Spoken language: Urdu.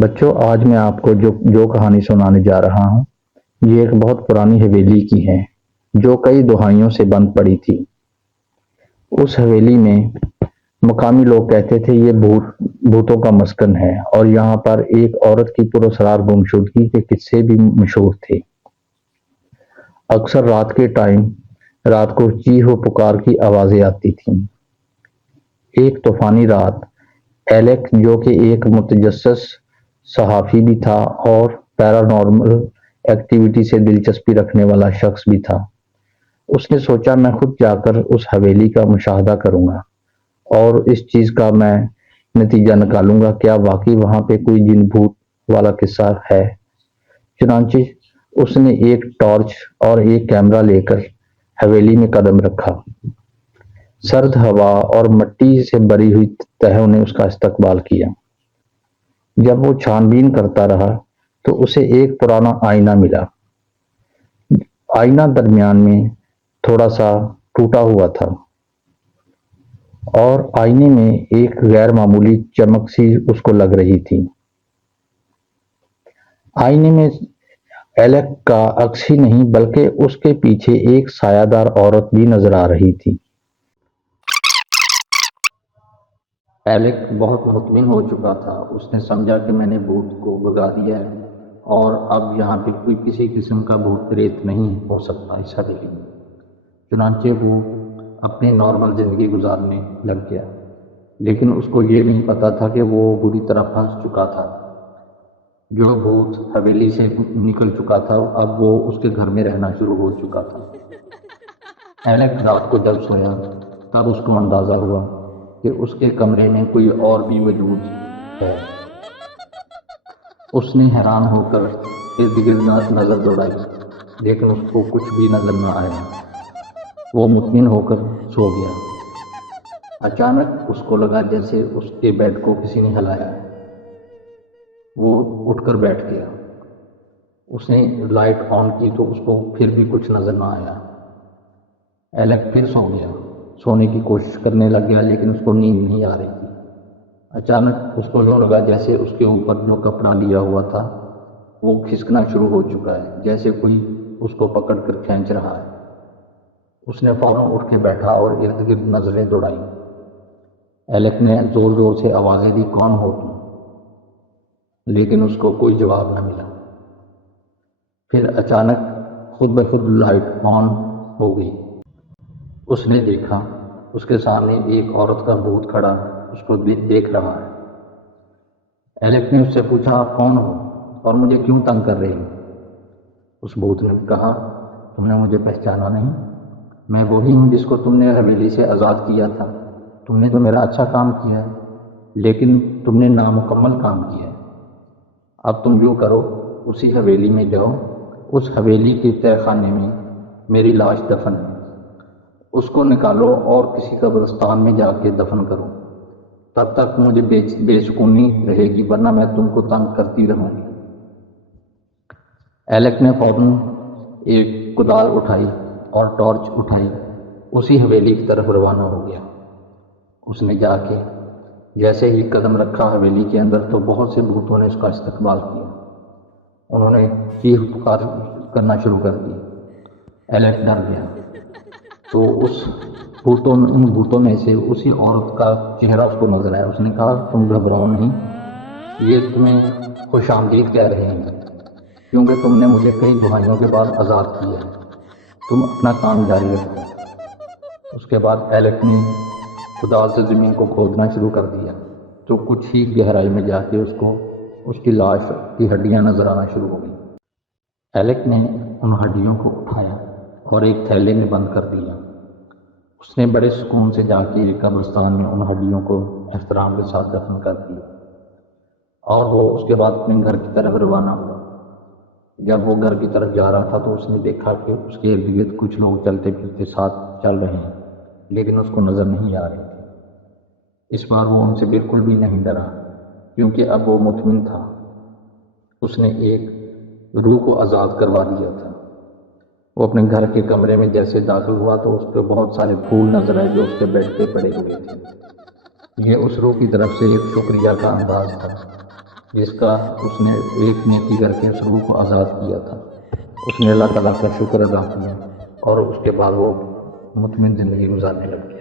بچوں، آج میں آپ کو جو کہانی سنانے جا رہا ہوں یہ ایک بہت پرانی حویلی کی ہے جو کئی دہائیوں سے بند پڑی تھی۔ اس حویلی میں مقامی لوگ کہتے تھے یہ بھوتوں کا مسکن ہے، اور یہاں پر ایک عورت کی پراسرار گمشدگی کے قصے بھی مشہور تھے۔ اکثر رات کو چیخ و پکار کی آوازیں آتی تھیں۔ ایک طوفانی رات، ایلک جو کہ ایک متجسس صحافی بھی تھا اور پیرانارمل ایکٹیویٹی سے دلچسپی رکھنے والا شخص بھی تھا، اس نے سوچا میں خود جا کر اس حویلی کا مشاہدہ کروں گا اور اس چیز کا میں نتیجہ نکالوں گا کیا واقعی وہاں پہ کوئی جن بھوت والا قصہ ہے۔ چنانچہ اس نے ایک ٹارچ اور ایک کیمرہ لے کر حویلی میں قدم رکھا۔ سرد ہوا اور مٹی سے بھری ہوئی تہوں نے اس کا استقبال کیا۔ جب وہ چھان بین کرتا رہا تو اسے ایک پرانا آئینہ ملا۔ آئینہ درمیان میں تھوڑا سا ٹوٹا ہوا تھا اور آئینے میں ایک غیر معمولی چمک سی اس کو لگ رہی تھی۔ آئینے میں ایلک کا عکس ہی نہیں بلکہ اس کے پیچھے ایک سایہ دار عورت بھی نظر آ رہی تھی۔ ایلک بہت مطمئن ہو چکا تھا۔ اس نے سمجھا کہ میں نے بھوت کو بھگا دیا ہے اور اب یہاں پہ کوئی کسی قسم کا بھوت پریت نہیں ہو سکتا اس حویلی میں۔ چنانچہ وہ اپنی نارمل زندگی گزارنے لگ گیا، لیکن اس کو یہ نہیں پتا تھا کہ وہ بری طرح پھنس چکا تھا۔ جو بھوت حویلی سے نکل چکا تھا اب وہ اس کے گھر میں رہنا شروع ہو چکا تھا۔ ایلک رات کو جب سویا تب اس کو اندازہ ہوا کہ اس کے کمرے میں کوئی اور بھی موجود ہے۔ اس نے حیران ہو کر ارد گرد نظر دوڑائی، لیکن اس کو کچھ بھی نظر نہ آیا۔ وہ مطمئن ہو کر سو گیا۔ اچانک اس کو لگا جیسے اس کے بیڈ کو کسی نے ہلایا۔ وہ اٹھ کر بیٹھ گیا۔ اس نے لائٹ آن کی تو اس کو پھر بھی کچھ نظر نہ آیا۔ ایلک پھر سو گیا، سونے کی کوشش کرنے لگ گیا لیکن اس کو نیند نہیں آ رہی تھی۔ اچانک اس کو یوں لگا جیسے اس کے اوپر جو کپڑا لیا ہوا تھا وہ کھسکنا شروع ہو چکا ہے، جیسے کوئی اس کو پکڑ کر کھینچ رہا ہے۔ اس نے فوراً اٹھ کے بیٹھا اور ارد گرد نظریں دوڑائیں۔ ایلک نے زور زور سے آوازیں دی، کون ہو تم؟ لیکن اس کو کوئی جواب نہ ملا۔ پھر اچانک خود بخود لائٹ آن ہو گئی۔ اس نے دیکھا اس کے سامنے ایک عورت کا بھوت کھڑا اس کو دیکھ رہا ہے۔ ایلک نے اس سے پوچھا، آپ کون ہو اور مجھے کیوں تنگ کر رہے ہو؟ اس بھوت نے کہا، تم نے مجھے پہچانا نہیں؟ میں وہی ہوں جس کو تم نے حویلی سے آزاد کیا تھا۔ تم نے تو میرا اچھا کام کیا ہے، لیکن تم نے نامکمل کام کیا ہے۔ اب تم جو کرو اسی حویلی میں جاؤ، اس حویلی کے تہہ خانے میں میری لاش دفن ہے، اس کو نکالو اور کسی قبرستان میں جا کے دفن کرو۔ تب تک مجھے بے سکونی رہے گی، ورنہ میں تم کو تنگ کرتی رہوں گی۔ ایلک نے فوراً ایک کدال اٹھائی اور ٹارچ اٹھائی، اسی حویلی کی طرف روانہ ہو گیا۔ اس نے جا کے جیسے ہی قدم رکھا حویلی کے اندر تو بہت سے بھوتوں نے اس کا استقبال کیا۔ انہوں نے چیخ پکار کرنا شروع کر دی۔ ایلک ڈر گیا تو ان بھوتوں میں سے اسی عورت کا چہرہ اس کو نظر آیا۔ اس نے کہا، تم گھبراؤ نہیں، یہ تمہیں خوش آمدید کہہ رہے ہیں کیونکہ تم نے مجھے کئی دہائیوں کے بعد آزاد کیا ہے۔ تم اپنا کام جاری رکھو۔ اس کے بعد ایلک نے کدال سے زمین کو کھودنا شروع کر دیا تو کچھ ہی گہرائی میں جا کے اس کی لاش کی ہڈیاں نظر آنا شروع ہو گئی۔ ایلک نے ان ہڈیوں کو اٹھایا اور ایک تھیلے میں بند کر دیا۔ اس نے بڑے سکون سے جا کے ایک قبرستان میں ان ہڈیوں کو احترام کے ساتھ دفن کر دیا اور وہ اس کے بعد اپنے گھر کی طرف روانہ ہوا۔ جب وہ گھر کی طرف جا رہا تھا تو اس نے دیکھا کہ اس کے ارد گرد کچھ لوگ چلتے پھرتے ساتھ چل رہے ہیں، لیکن اس کو نظر نہیں آ رہے تھے۔ اس بار وہ ان سے بالکل بھی نہیں ڈرا کیونکہ اب وہ مطمئن تھا اس نے ایک روح کو آزاد کروا دیا تھا۔ وہ اپنے گھر کے کمرے میں جیسے داخل ہوا تو اس پہ بہت سارے پھول نظر آئے جو اس کے بیڈ پہ پڑے ہوئے تھے۔ یہ اس روح کی طرف سے ایک شکریہ کا انداز تھا۔ جس کا اس نے ایک نیکی کر کے اس روح کو آزاد کیا تھا، اس نے اللہ تعالیٰ کا شکر ادا کیا اور اس کے بعد وہ مطمئن زندگی گزارنے لگ گیا۔